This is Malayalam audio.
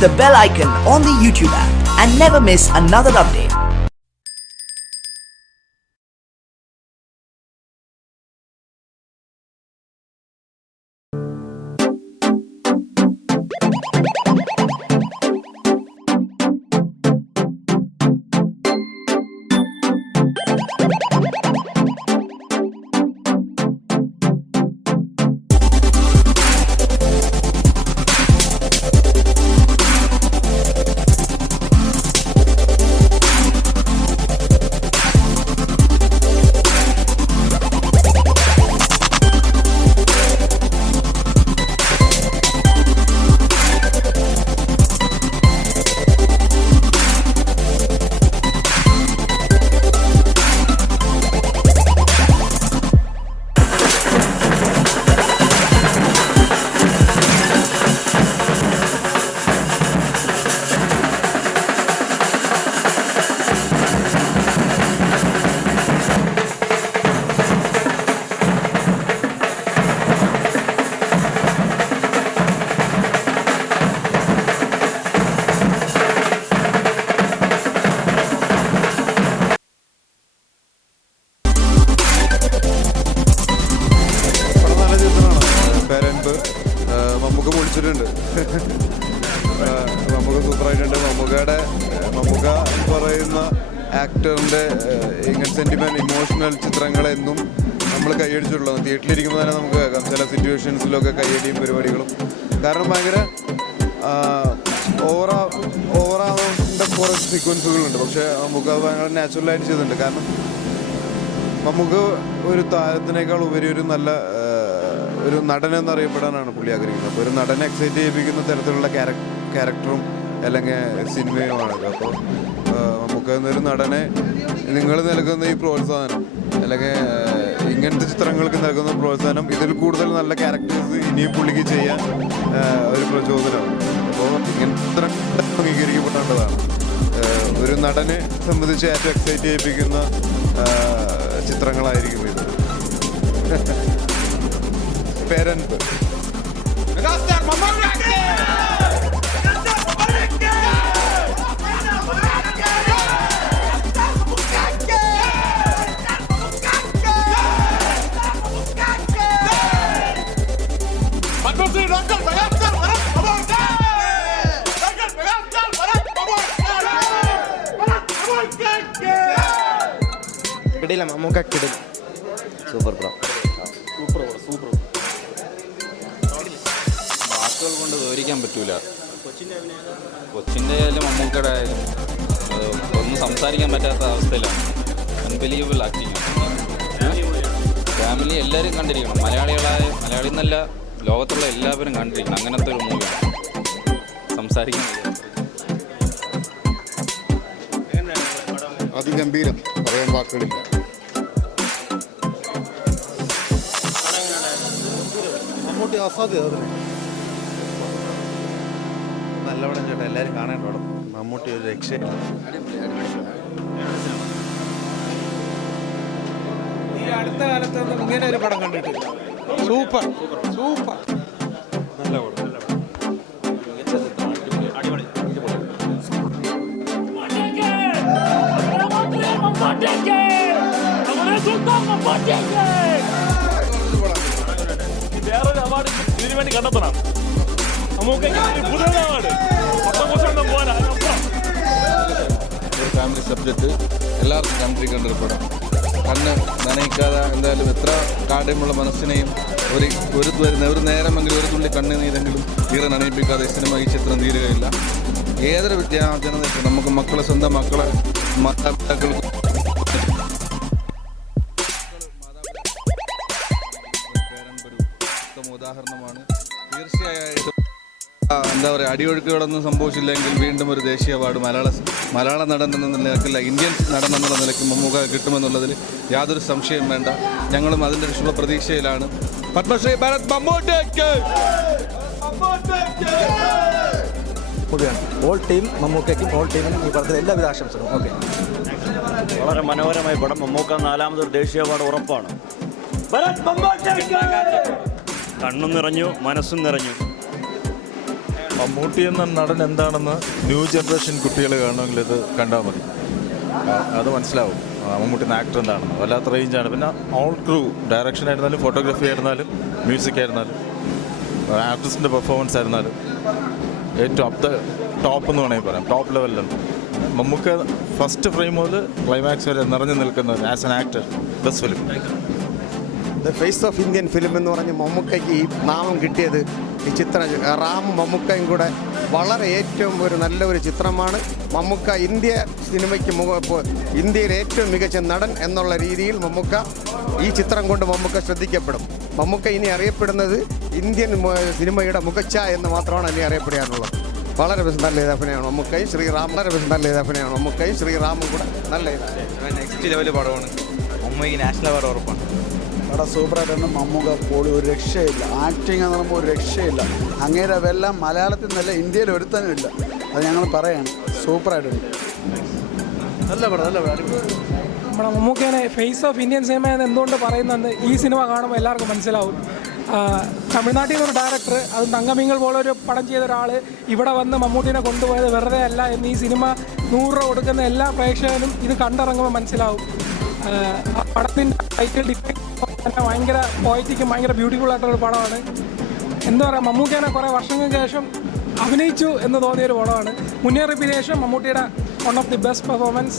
the bell icon on the YouTube app and never miss another update. Mammukka പൊളിച്ചിട്ടുണ്ട്. Mammukka സൂപ്പറായിട്ടുണ്ട്. മമ്മൂക്ക എന്ന് പറയുന്ന ആക്ടറിൻ്റെ ഇങ്ങനെ സെൻറ്റിമെൻറ്റ് ഇമോഷണൽ ചിത്രങ്ങളെന്നും നമ്മൾ കൈയടിച്ചിട്ടുള്ളത്. തിയേറ്ററിലിരിക്കുമ്പോൾ തന്നെ നമുക്ക് കേൾക്കാം ചില സിറ്റുവേഷൻസിലൊക്കെ കൈയടിയും പരിപാടികളും. കാരണം ഭയങ്കര ഓവറാവേണ്ട കുറച്ച് സീക്വൻസുകളുണ്ട്. പക്ഷേ മമ്മൂക്ക ഭയങ്കര നാച്ചുറലായിട്ട് ചെയ്തിട്ടുണ്ട്. കാരണം മമ്മൂക്ക ഒരു താരത്തിനേക്കാൾ ഉപരി ഒരു നല്ല ഒരു നടൻ എന്നറിയപ്പെടാനാണ് പുള്ളി ആഗ്രഹിക്കുന്നത്. അപ്പോൾ ഒരു നടനെ എക്സൈറ്റ് ചെയ്യിപ്പിക്കുന്ന തരത്തിലുള്ള ക്യാരക്ടറും അല്ലെങ്കിൽ സിനിമയുമാണിത്. അപ്പോൾ നമുക്ക് എന്നൊരു നടനെ നിങ്ങൾ നൽകുന്ന ഈ പ്രോത്സാഹനം അല്ലെങ്കിൽ ഇങ്ങനത്തെ ചിത്രങ്ങൾക്ക് നൽകുന്ന പ്രോത്സാഹനം ഇതിൽ കൂടുതൽ നല്ല ക്യാരക്ടേഴ്സ് ഇനിയും പുള്ളിക്ക് ചെയ്യാൻ ഒരു പ്രചോദനമാണ്. അപ്പോൾ ഇങ്ങനത്തെ അംഗീകരിക്കപ്പെടേണ്ടതാണ്. ഒരു നടനെ സംബന്ധിച്ച് ഏറ്റവും എക്സൈറ്റ് ചെയ്യിപ്പിക്കുന്ന ചിത്രങ്ങളായിരിക്കും ഇത്. പേരൻപ് കിടില മമ്മൂക്ക കിടിൽ സൂപ്പർ ബ്രോ സൂപ്പർ വാക്കുകൾ കൊണ്ട് വിവരിക്കാൻ പറ്റൂല. കൊച്ചിൻ്റെ ആയാലും മമ്മൂക്കയുടെ ആയാലും ഒന്നും സംസാരിക്കാൻ പറ്റാത്ത അവസ്ഥയിലാണ്. Unbelievable acting. ഫാമിലി എല്ലാവരും കണ്ടിരിക്കണം. മലയാളി എന്നല്ല, ലോകത്തുള്ള എല്ലാവരും കണ്ടിരിക്കണം. അങ്ങനത്തെ ഒരു മൂവിയാണ്. സംസാരിക്കാൻ അതിഗംഭീരം, പറയാൻ വാക്കുകളില്ല. മമ്മൂട്ടി അസാധ്യത നല്ലവണ്ണം ചേട്ടാ, എല്ലാവരും കാണേണ്ട പടം. മമ്മൂട്ടി ഒരു രക്ഷയാണ്. ഈ അടുത്ത കാലത്തൊന്നും ഇങ്ങനെ ഒരു പടം കണ്ടിട്ടില്ല. സൂപ്പർ നല്ല പടം. വേറൊരു അവാർഡ് ഇതിനു വേണ്ടി കണ്ടെത്തണം. നമുക്ക് പുതിയ അവാർഡ് ഒരു ഫാമിലി സബ്ജക്റ്റ് എല്ലാവർക്കും കണ്ടിരിക്കേണ്ട ഒരു പടം. കണ്ണ് നനയിക്കാതെ എന്തായാലും എത്ര കാഠിന്യമുള്ള മനസ്സിനെയും ഒരു നേരമെങ്കിലും ഒരു തുള്ളി കണ്ണുനീരെങ്കിലും തീരെ നനയിപ്പിക്കാതെ സിനിമ ഈ ചിത്രം തീരുകയില്ല. ഏതൊരു ജനതയ്ക്കും നമുക്ക് മക്കളെ സ്വന്തം മക്കളെ മാതാപിതാക്കൾക്ക് ഉദാഹരണമാണ്. തീർച്ചയായിട്ടും എന്താ പറയുക, അടിയൊഴുക്കുകളൊന്നും സംഭവിച്ചില്ലെങ്കിൽ വീണ്ടും ഒരു ദേശീയ അവാർഡ് മലയാള നടൻ എന്ന നിലയ്ക്കല്ല, ഇന്ത്യൻ നടൻ എന്നുള്ള നിലയ്ക്ക് മമ്മൂക്ക കിട്ടുമെന്നുള്ളതിൽ യാതൊരു സംശയം വേണ്ട. ഞങ്ങളും അതിൻ്റെ ഒരു ശുഭപ്രതീക്ഷയിലാണ്. പത്മശ്രീ ഭരത് മമ്മൂട്ടിക്ക് ഓൾ ടീം മമ്മൂക്കയ്ക്കും ഓൾ ടീമിനും ഈ പടത്തിൽ എല്ലാവിധ ആശംസകളും. ഓക്കെ, വളരെ മനോഹരമായ പടം. മമ്മൂക്ക 4ാമതൊരു ദേശീയ അവാർഡ് ഉറപ്പാണ്. കണ്ണും നിറഞ്ഞു, മനസ്സും നിറഞ്ഞു. മമ്മൂട്ടി എന്ന നടൻ എന്താണെന്ന് ന്യൂ ജനറേഷൻ കുട്ടികൾ കാണണമെങ്കിൽ ഇത് കണ്ടാൽ മതി. അത് മനസ്സിലാവും മമ്മൂട്ടി എന്ന ആക്ടർ എന്താണെന്ന്. വല്ലാത്ത റേഞ്ചാണ്. പിന്നെ ഓൾ ക്രൂ, ഡയറക്ഷൻ ആയിരുന്നാലും ഫോട്ടോഗ്രാഫി ആയിരുന്നാലും മ്യൂസിക് ആയിരുന്നാലും ആർട്ടിസ്റ്റിൻ്റെ പെർഫോമൻസ് ആയിരുന്നാലും ഏറ്റവും ടോപ്പ് എന്ന് വേണമെങ്കിൽ പറയാം. ടോപ്പ് ലെവലിലുണ്ട്. മമ്മൂക്ക ഫസ്റ്റ് ഫ്രെയിം മുതൽ ക്ലൈമാക്സ് വരെ നിറഞ്ഞു നിൽക്കുന്നത് as an actor. Best film. The face of Indian film എന്ന് പറഞ്ഞ് മമ്മൂക്കയ്ക്ക് ഈ നാമം കിട്ടിയത് ഈ ചിത്രം റാമും മമ്മൂക്കയും കൂടെ വളരെ ഏറ്റവും ഒരു നല്ല ഒരു ചിത്രമാണ്. മമ്മൂക്ക ഇന്ത്യ സിനിമയ്ക്ക് ഇന്ത്യയിലെ ഏറ്റവും മികച്ച നടൻ എന്നുള്ള രീതിയിൽ മമ്മൂക്ക ഈ ചിത്രം കൊണ്ട് മമ്മൂക്ക ശ്രദ്ധിക്കപ്പെടും. മമ്മൂക്ക ഇനി അറിയപ്പെടുന്നത് ഇന്ത്യൻ സിനിമയുടെ മുഖച്ഛ എന്ന് മാത്രമാണ് ഇനി അറിയപ്പെടാനുള്ളത്. വളരെ നല്ല അഭിനയമാണ് മമ്മൂക്കയും ശ്രീറാമും കൂടെ നല്ല ഇതാണ്. നെക്സ്റ്റ് ലെവൽ പടമാണ്. മമ്മൂക്ക് നാഷണൽ അവാർഡ് ഉറപ്പാണ്. പടം സൂപ്പറായിട്ടുണ്ട്. മമ്മൂക്ക പോളി ഒരു രക്ഷയില്ല. ആക്ടിങ് എന്ന് പറയുമ്പോൾ ഒരു രക്ഷയില്ല. അങ്ങേരെ വെല്ലം മലയാളത്തിൽ നിന്നല്ല, ഇന്ത്യയിൽ ഒരുത്തനും ഇല്ല. അത് ഞങ്ങൾ പറയാണ്. സൂപ്പറായിട്ടുണ്ട്. നല്ല പടം. നമ്മുടെ മമ്മൂക്കേനെ ഫേസ് ഓഫ് ഇന്ത്യൻ സിനിമ എന്ന് എന്തുകൊണ്ട് പറയുന്നത് ഈ സിനിമ കാണുമ്പോൾ എല്ലാവർക്കും മനസ്സിലാവും. തമിഴ്നാട്ടിൽ നിന്നൊരു ഡയറക്ടർ, അത് തങ്കമിങ്ങൾ പോലെ ഒരു പടം ചെയ്ത ഒരാൾ ഇവിടെ വന്ന് മമ്മൂട്ടിനെ കൊണ്ടുപോയത് വെറുതെ അല്ല എന്ന് ഈ സിനിമ 100 രൂപ കൊടുക്കുന്ന എല്ലാ പ്രേക്ഷകനും ഇത് കണ്ടിറങ്ങുമ്പോൾ മനസ്സിലാവും. ആ പടത്തിൻ്റെ ടൈറ്റിൽ ഡിഫൈൻ തന്നെ ഭയങ്കര പോയറ്റിക്കും ഭയങ്കര ബ്യൂട്ടിഫുൾ ആയിട്ടുള്ളൊരു പടമാണ്. എന്താ പറയുക, മമ്മൂക്കേനെ കുറേ വർഷങ്ങൾക്ക് ശേഷം അഭിനയിച്ചു എന്ന് തോന്നിയൊരു പടമാണ്. മുന്നേറിയതിനു ശേഷം മമ്മൂട്ടിയുടെ one of the best performance